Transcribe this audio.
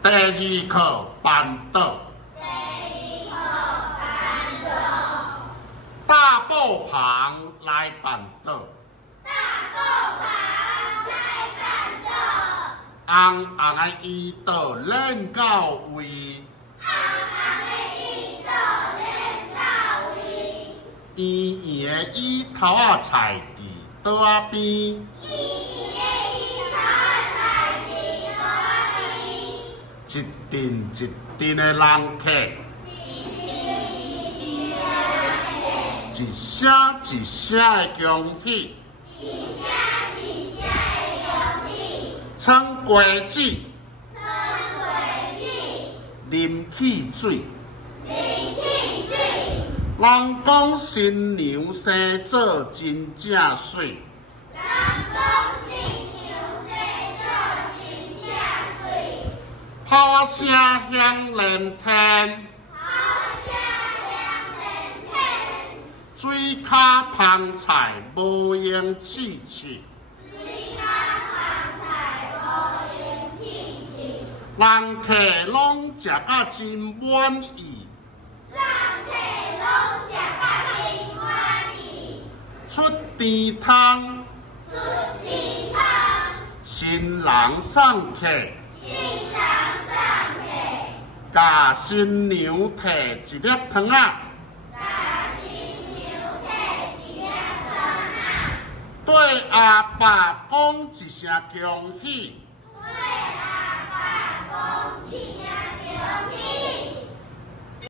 第二课板凳。大步旁来板凳。红红的衣道练到位。圆圆的椅头仔菜伫桌仔边。一阵一阵的人客，一声一声的恭喜，撑果子，啉汽水，人讲新娘生做真正水。炮声响连天，水骹芳菜无用刺刺，人客拢食甲真满意，出甜汤，新人送客。甲新娘摕一粒糖仔，对阿爸讲一声恭喜。